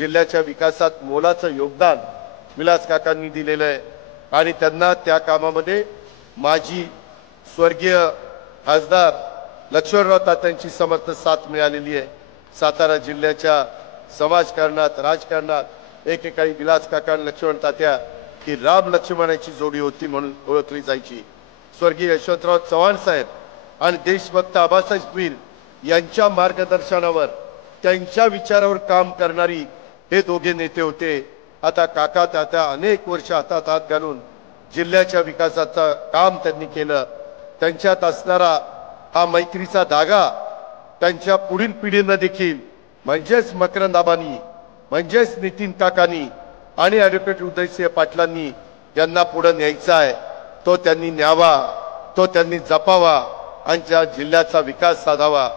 जिल्ह्याच्या विकासात मोलाचं योगदान विलास काकांनी दिलेलं आहे आणि त्यांना त्या कामामध्ये माजी स्वर्गीय खासदार लक्ष्मणराव तात्यांची समर्थ साथ मिळालेली आहे। सातारा जिल्ह्याच्या समाजकारणात राजकारणात एकेकाळी विलास काका आणि लक्ष्मण तात्या ही राम लक्ष्मणाची जोडी होती म्हणून ओळखली जायची। स्वर्गीय यशवंतराव चव्हाण साहेब आणि देशभक्त आबासाहेब वीर यांच्या मार्गदर्शनावर त्यांच्या विचारावर काम करणारी हे दोघे नेते होते। आता काका तात्या अनेक वर्ष हातात हात घालून जिल्ह्याच्या विकासाचं काम त्यांनी केलं। त्यांच्यात असणारा हा मैत्रीचा धागा त्यांच्या पुढील पिढींना देखील म्हणजेच मकरंद आबांनी म्हणजेच नितीन काकांनी आणि ॲडव्होकेट उदयसिंह पाटलांनी यांना पुढे न्यायचा आहे। तो त्यांनी न्यावा, तो त्यांनी जपावा आणि ज्या जिल्ह्याचा विकास साधावा।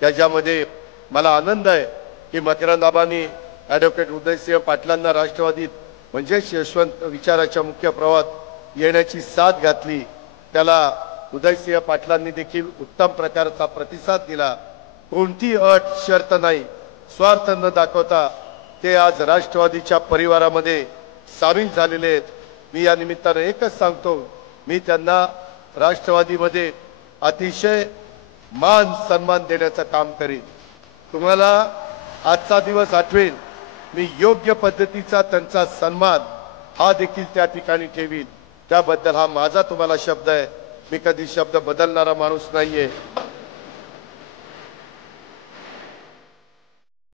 त्याच्यामध्ये मला आनंद आहे की मकरंद आबांनी ॲडव्होकेट उदयसिंह पाटलांना राष्ट्रवादीत म्हणजेच यशवंत विचाराच्या मुख्य प्रवाहात येण्याची साथ घातली। त्याला उदयसिंह पाटलांनी देखील उत्तम प्रकारचा प्रतिसाद दिला। कोणती अट शर्त नाही, स्वार्थ न दाखवता ते आज राष्ट्रवादीच्या परिवारामध्ये सामील झालेले आहेत। मी या निमित्ताने एकच सांगतो, मी त्यांना राष्ट्रवादीमध्ये अतिशय मान सन्मान देण्याचं काम करीन। तुम्हाला आजचा दिवस आठवेल, मी योग्य पद्धतीचा त्यांचा सन्मान हा देखील त्या ठिकाणी ठेवीन। त्याबद्दल हा माझा तुम्हाला शब्द आहे। मी कधी शब्द बदलणारा माणूस नाहीये।